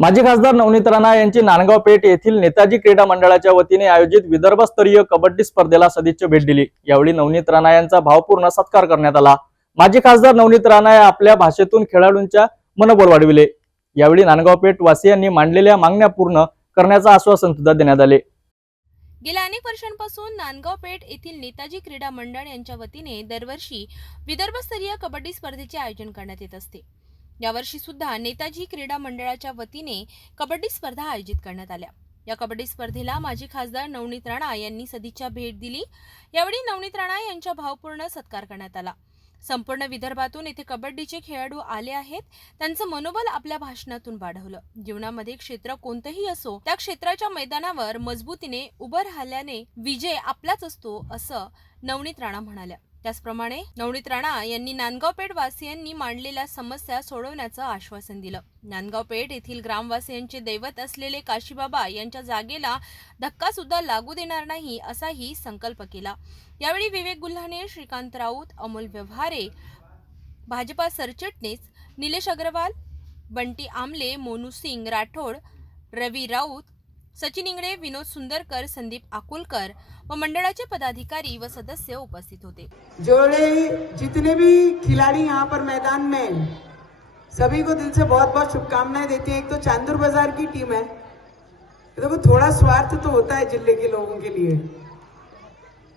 माजी खासदार नवनीत राणा यांची नांदगाव पेठ येथील नेताजी क्रीडा मंडळाच्या वतीने आयोजित विदर्भस्तरीय कबड्डी स्पर्धेला सदिच्छा भेट दिली। यावेळी नवनीत राणा यांचा भावपूर्ण सत्कार करण्यात आला। माजी खासदार नवनीत राणा या आपल्या भाषेतून खेळाडूंच्या मनोबल वाढविले। यावेळी नांदगाव पेठ वासियांनी मांडलेल्या मागण्या पूर्ण करण्याचं आश्वासन सुद्धा देण्यात आले। गेल्या अनेक वर्षांपासून नांदगाव पेठ येथील नेताजी क्रीडा मंडळ यांच्या वतीने दरवर्षी विदर्भस्तरीय कबड्डी स्पर्धेचे आयोजन करण्यात येत असते। यावर्षी सुद्धा नेताजी क्रीडा मंडळाच्या वतीने कबड्डी स्पर्धा आयोजित करण्यात आल्या। या कबड्डी स्पर्धेला माजी खासदार नवनीत राणा यांनी सदिच्छा भेट दिली। यावेळी नवनीत राणा यांचा भावपूर्ण सत्कार करण्यात आला। संपूर्ण विदर्भातून येथे कबड्डीचे खेळाडू आले आहेत। त्यांचं मनोबल आपल्या भाषणातून वाढवलं। जीवनामध्ये क्षेत्र कोणतेही असो त्या क्षेत्राच्या मैदानावर मजबूतीने उभं राहिल्याने विजय आपलाच असतो असं नवनीत राणा म्हणाल्या। त्याचप्रमाणे नवनीत राणा यांनी नांदगाव पेठ वासियांनी मांडलेल्या समस्या सोडवण्याचं आश्वासन दिलं। नांदगाव पेठ येथील ग्रामवासियांचे दैवत असलेले काशीबाबा यांच्या जागेला धक्का सुद्धा लागू देणार नाही असाही संकल्प केला। यावेळी विवेक गुल्हाने, श्रीकांत राऊत, अमोल व्यवहारे, भाजपा सरचिटणीस निलेश अग्रवाल, बंटी आमले, मोनू सिंग राठोड, रवी राऊत, सचिन इंगळे, विनोद सुंदरकर, संदीप आकुलकर व मंडळाचे पदाधिकारी व सदस्य उपस्थित होते। जितने भी खिलाड़ी यहाँ पर मैदान में, सभी को दिल से बहुत बहुत शुभकामनाएं देते हैं। एक तो चांदूर बाजार की टीम है, देखो थोड़ा स्वार्थ तो होता है जिले के लोगों के लिए।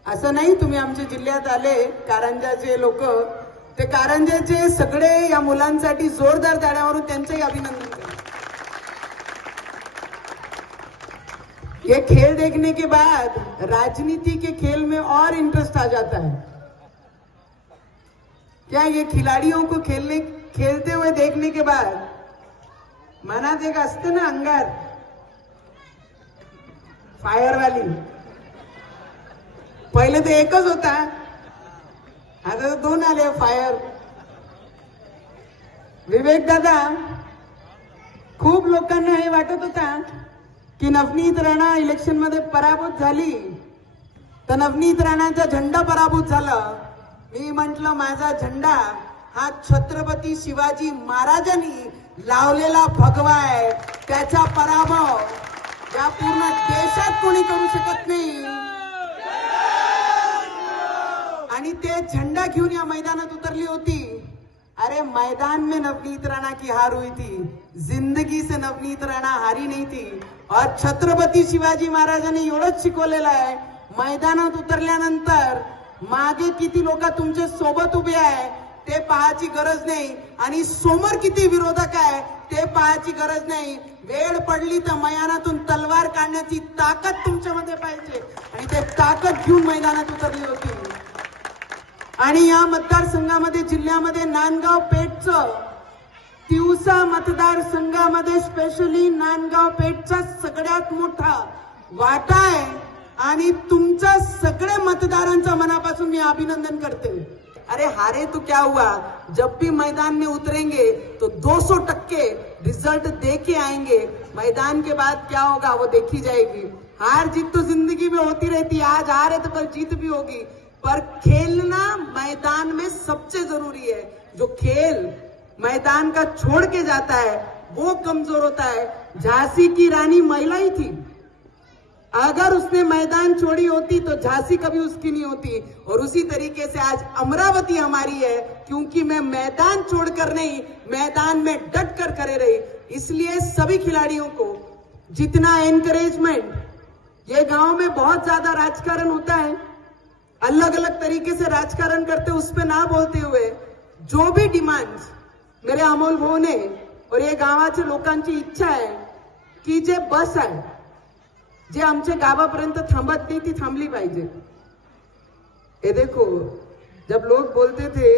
असं नाही तुम्ही आमच्या जिल्ह्यात आले कारंजाचे लोक, ते कारंजाचे सगळे या मुलांसाठी जोरदार टाळ्यावरून त्यांचंही अभिनंदन करा। ये खेल देखने के बाद राजनीति के खेल में और इंटरेस्ट आ जाता है। क्या ये खिलाड़ियों को खेलते हुए देखने के बाद मनात एक असते ना अंगार फायर वाली, पहिले तो एकच होता, आता तो दोन आले फायर। विवेक दादा, खूप लोकांना हे वाटत होता की नवनीत राणा इलेक्शन मध्ये पराभूत झाली तर नवनीत राणाचा झेंडा पराभूत झाला। मी म्हंटल माझा झेंडा हा छत्रपती शिवाजी महाराजांनी लावलेला भगवा आहे, त्याचा पराभव या पूर्ण देशात कोणी करू शकत नाही। आणि ते झेंडा घेऊन या मैदानात उतरली होती। अरे मैदान में नवनीत राणा की हार हुई थी, जिंदगी से नवनीत राणा हारी नहीं थी। और छत्रपती शिवाजी महाराजांनी एवढंच शिकवलेलं आहे, मैदानात उतरल्यानंतर मागे किती लोक तुमच्या सोबत उभे आहे ते पाहायची गरज नाही, आणि समोर किती विरोधक आहे ते पाहायची गरज नाही। वेळ पडली तर मैदानातून तलवार काढण्याची ताकद तुमच्यामध्ये पाहिजे, आणि ते ताकद घेऊन मैदानात उतरली होती। आणि या मतदारसंघामध्ये, जिल्ह्यामध्ये नांदगाव पेठचं तिवसा मतदारसंघामध्ये स्पेशली नांदगाव पेठचा सगळ्यात मोठा वाटा आहे, आणि तुमच्या सगळ्या मतदारांचा मनापासून मी अभिनंदन करते। अरे हारे तो क्या हुआ, जब भी मैदान में उतरेंगे तो 200% रिजल्ट दे के आएंगे। मैदान के बाद क्या होगा वो देखी जाएगी। हार जीत तो जिंदगी में होती रहती है, आज हार है तो कल जीत भी होगी, पर खेलना मैदान में सबसे जरूरी है। जो खेल मैदान का छोड़ के जाता है वो कमजोर होता है। झांसी की रानी महिला ही थी, अगर उसने मैदान छोड़ी होती तो झांसी कभी उसकी नहीं होती। और उसी तरीके से आज अमरावती हमारी है, क्योंकि मैं मैदान छोड़कर नहीं, मैदान में डट कर खड़े रही। इसलिए सभी खिलाड़ियों को जितना एनकरेजमेंट, ये गांव में बहुत ज्यादा राजकारण होता है, अलग अलग तरीके से राजकारण करते, उस पर ना बोलते हुए जो भी डिमांड्स मेरे अमोल भाऊ ने और ये गावाच्या लोकांची इच्छा आहे की जे बस आहे, जे आमच्या गावापर्यंत थांबत नाही ती थांबली पाहिजे। ये देखो, जब लोग बोलते थे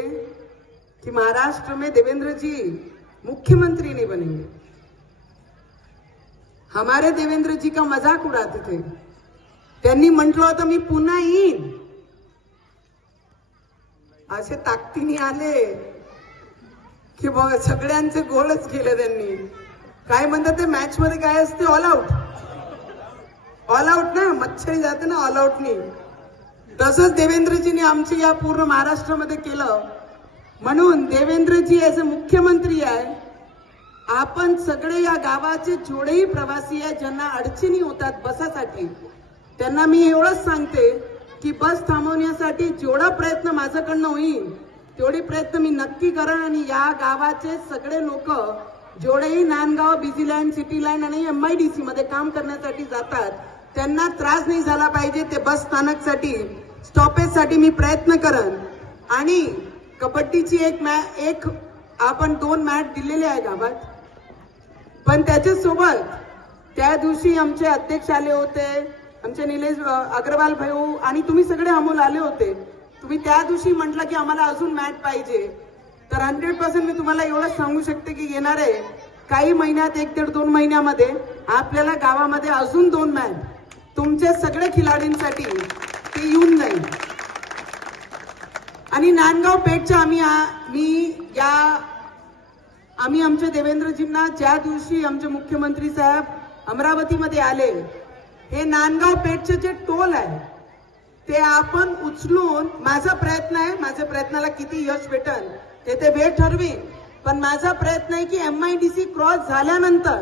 कि महाराष्ट्र में देवेंद्र जी मुख्यमंत्री नहीं बनेंगे, हमारे देवेंद्र जी का मजाक उड़ाते थे। त्यांनी म्हटलं होतं मी पुन्हा येईन, असे ताकदीने आले की बघ सगळ्यांचे गोलच केले त्यांनी। काय म्हणतात ते मॅच मध्ये काय असते, ऑल आउट, ऑल आउट ना, मच्छरी जाते ना ऑल आउटनी, तसंच देवेंद्रजींनी आमची या पूर्ण महाराष्ट्रामध्ये केलं। म्हणून देवेंद्रजी ॲज अ मुख्यमंत्री आहे, आपण सगळे या गावाचे जेवढेही प्रवासी आहेत ज्यांना अडचणी होतात बसासाठी, त्यांना मी एवढंच सांगते की बस थांबवण्यासाठी जेवढा प्रयत्न माझ्याकडनं होईल तेवढे प्रयत्न मी नक्की करेन. आणि या गावाचे सगळे लोक जेवढेही Nandgaon, busy line, city line आणि MIDC मध्ये काम करण्यासाठी जातात त्यांना त्रास नाही झाला पाहिजे. ते बस स्थानकसाठी, स्टॉपेजसाठी मी प्रयत्न करेन. आणि कबड्डीची एक आपण 2 मॅट दिलेले आहे गावात, पण त्याच्यासोबत त्या दिवशी आमचे अध्यक्ष आले होते, आमचे निलेश अग्रवाल भाऊ आणि तुम्ही सगळे अमोल आले होते. तुम्ही त्या दिवशी म्हटलं की आम्हाला अजून मॅट पाहिजे. तर 100% मी तुम्हाला एवढंच सांगू शकते की येणारे काही महिन्यात, 1 ते 2 महिन्यामध्ये आपल्याला गावामध्ये अजून 2 मॅच तुमच्या सगळ्या खिलाडींसाठी ते येऊन जाईल. आणि नांदगाव पेठच्या आम्ही आमच्या देवेंद्रजींना ज्या दिवशी आमचे मुख्यमंत्री साहेब अमरावतीमध्ये आले, हे नांदगाव पेठचे जे टोल आहे ते आपण उचलून, माझा प्रयत्न आहे, माझ्या प्रयत्नाला किती यश भेटल ते वेळ ठरवीन, पण माझा प्रयत्न आहे की MIDC क्रॉस झाल्यानंतर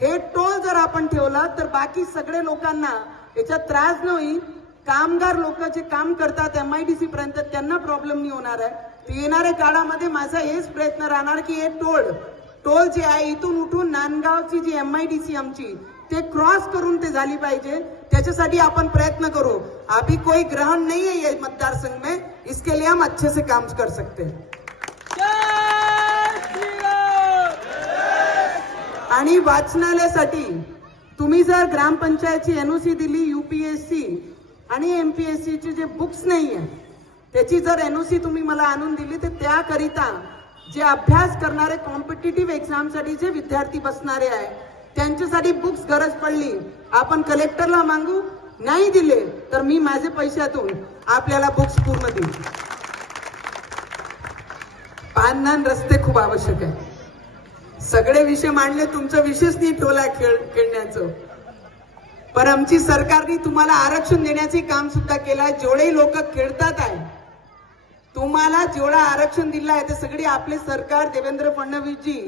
हे टोल जर आपण ठेवलं तर बाकी सगळे लोकांना याचा त्रास न होईल. कामगार लोक जे काम करतात MIDC पर्यंत त्यांना प्रॉब्लेम नाही होणार आहे. येणाऱ्या काळामध्ये माझा हेच प्रयत्न राहणार की हे टोल जे आहे इथून उठून नांदगावची जी MIDC आमची ते क्रॉस करून ते झाली पाहिजे. त्याच्यासाठी आपण प्रयत्न करू. अभी कोई ग्रहण नहीं है ये मतदारसंघ में, इसके लिए हम अच्छे से काम कर सकते हैं. आणि वाचनालयासाठी तुम्ही जर ग्रामपंचायतची NOC दिली, UPSC आणि MPSC चे जे बुक्स नाही आहे त्याची जर NOC तुम्ही मला आणून दिली तर त्याकरिता जे अभ्यास करणारे कॉम्पिटिटिव्ह एक्झामसाठी जे विद्यार्थी बसणारे आहे त्यांच्यासाठी बुक्स गरज पडली, आपण कलेक्टरला मागू, नाही दिले तर मी माझे पैशातून आपल्याला बुक्स पूर्ण देईन. पाननान रस्ते खूप आवश्यक आहे. सगळे विषय मांडले, तुमचा विषयच नाही टोला खेळण्याचं, पण आमची सरकारने तुम्हाला आरक्षण देण्याचे काम सुद्धा केलं आहे. जेवढे लोक खेळतात आहे तुम्हाला जेवढा आरक्षण दिलं आहे ते सगळे आपले सरकार, देवेंद्र फडणवीसजी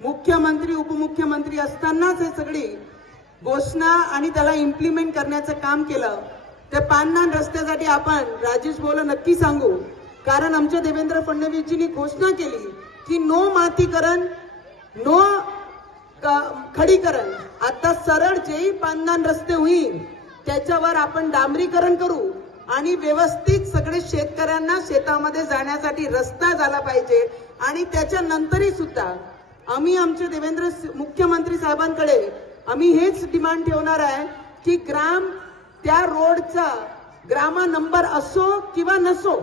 मुख्यमंत्री उपमुख्यमंत्री असतानाच हे सगळी घोषणा आणि त्याला इम्प्लिमेंट करण्याचं काम केलं. ते पाननान रस्त्यासाठी आपण राजेश भाऊला नक्की सांगू, कारण आमच्या देवेंद्र फडणवीसजींनी घोषणा केली की नो मातीकरण, नो खडीकरण. आता सरळ जेही पाननान रस्ते होईल त्याच्यावर आपण डांबरीकरण करू आणि व्यवस्थित सगळे शेतकऱ्यांना शेतामध्ये जाण्यासाठी रस्ता झाला पाहिजे. आणि त्याच्यानंतरही सुद्धा आम्ही आमचे देवेंद्र मुख्यमंत्री साहेबांकडे आम्ही हेच डिमांड ठेवणार आहे की त्या रोडचा ग्रामा नंबर असो किंवा नसो,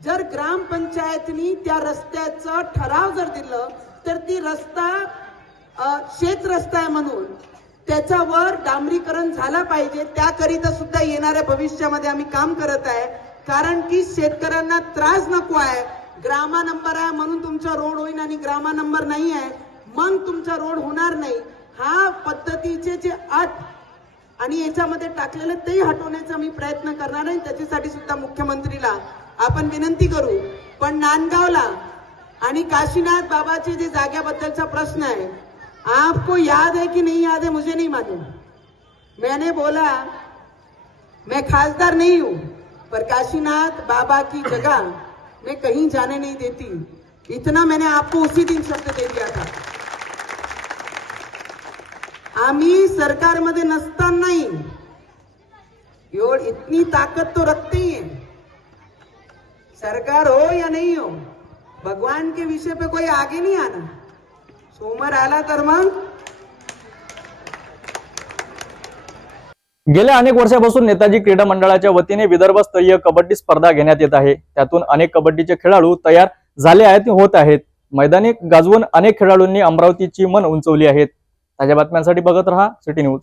जर ग्रामपंचायतनी त्या रस्त्याचा ठराव जर दिलं तर ती रस्ता शेत रस्ता आहे म्हणून त्याच्यावर डांबरीकरण झाला पाहिजे. त्याकरिता सुद्धा येणाऱ्या भविष्यामध्ये आम्ही काम करत आहे, कारण की शेतकऱ्यांना त्रास नको आहे. ग्रामा नंबर आहे म्हणून तुमचा रोड होईल आणि ग्रामा नंबर नाही आहे मग तुमचा रोड होणार नाही. हा पद्धतीचे जे अट आणि याच्यामध्ये टाकलेले तेही हटवण्याचा मी प्रयत्न करणार आहे. त्याच्यासाठी सुद्धा मुख्यमंत्रीला आपण विनंती करू. पण नांदगावला आणि काशीनाथ बाबाचे जे जाग्याबद्दलचा प्रश्न आहे, आपको याद है कि नहीं याद है मुझे नहीं मालूम. मैंने बोला मैं खासदार नहीं हूं पर काशीनाथ बाबा की जगह मैं कहीं जाने नहीं देती, इतना मैंने आपको उसी दिन शब्द दे दिया था. आम्ही सरकारमध्ये नसतानाही इतनी ताकत तो रखते ही है. सरकार हो या नहीं हो, भगवान के विषय पे कोई आगे नहीं आना. सोमवार आला तर मग. गेल्या अनेक वर्षापासून नेताजी क्रीडा मंडळाच्या वतीने विदर्भस्तरीय कबड्डी स्पर्धा घेण्यात येत आहे. त्यातून अनेक कबड्डीचे खेळाडू तयार झाले आहेत, होत आहेत. मैदानी गाजवून अनेक खेळाडूंनी अमरावतीची मन उंचवली आहेत. ताज्या बातम्यांसाठी बघत रहा सिटी न्यूज.